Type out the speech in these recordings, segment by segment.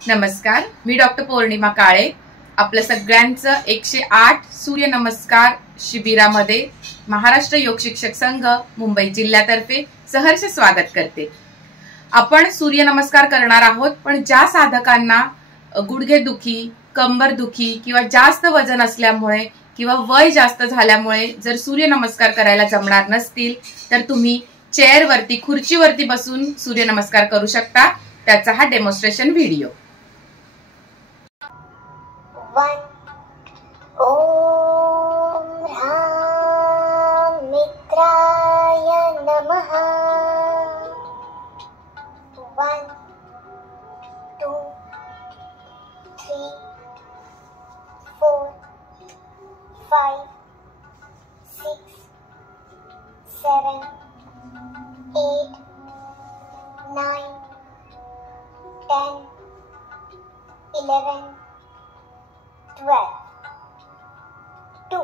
नमस्कार, मी डॉक्टर पौर्णिमा काळे आपलं सगळ्यांचं 108 सूर्यनमस्कार शिबिरामध्ये महाराष्ट्र योग शिक्षक संघ मुंबई जिल्ह्यातर्फे सहर्ष स्वागत करते। आपण सूर्यनमस्कार करणार आहोत, पण ज्या साधकांना गुडघेदुखी, कंबरदुखी किंवा जास्त वजन असल्यामुळे किंवा वय जास्त झाल्यामुळे जर सूर्यनमस्कार करायला जमणार नसतील तर तुम्ही चेअरवरती, खुर्चीवरती बसून सूर्यनमस्कार करू शकता। त्याचा हा डेमॉन्स्ट्रेशन व्हिडिओ। ओम ह्रां मित्राय नमः। 1 2 3 4 5 6 7 8 9 10 11 12 2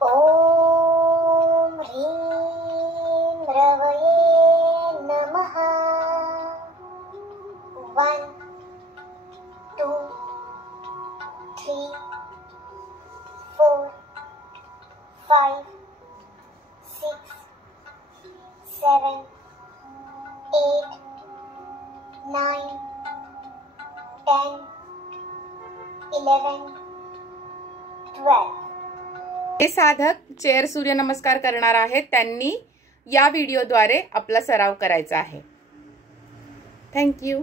ओम ह्रीं रवये नमः। 1 2 3 4 5 6 7 8 9 10 11 12। हे साधक चेअर सूर्यनमस्कार करणार आहेत, त्यांनी या व्हिडिओद्वारे आपला सराव करायचा आहे। Thank you.